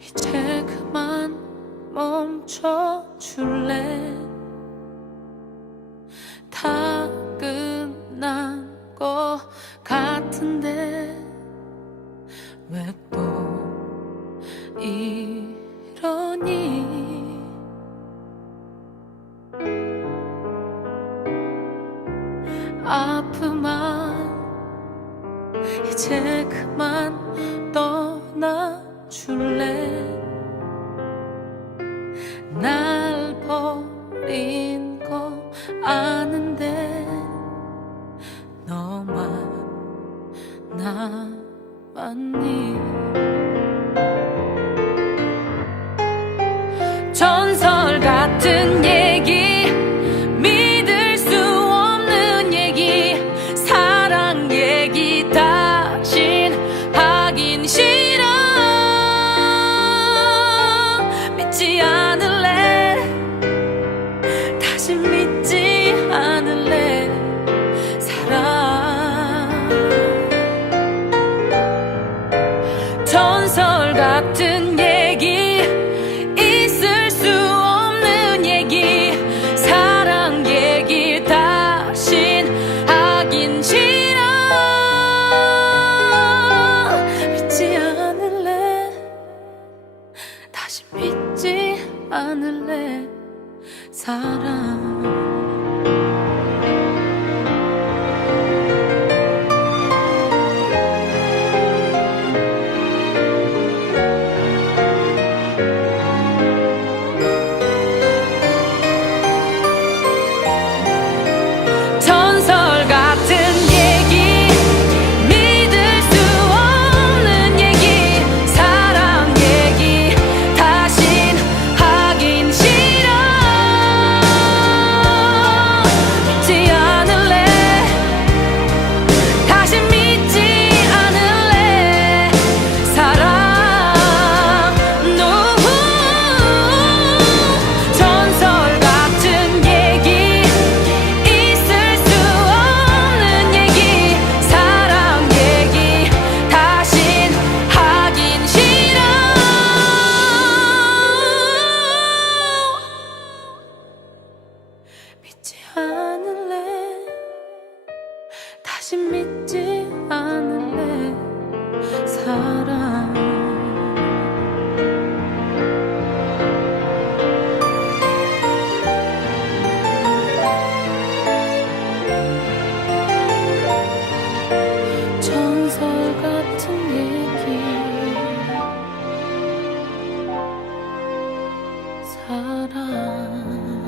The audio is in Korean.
이제 그만 멈춰 줄래? 다 끝난 것 같은데 왜 또 이러니? 아프만 이제 그만 줄래? 날 버린 거 아는데 너만 남았니 하늘래? 사랑. 믿지 않을래? 다시 믿지 않을래? 사랑. 사랑.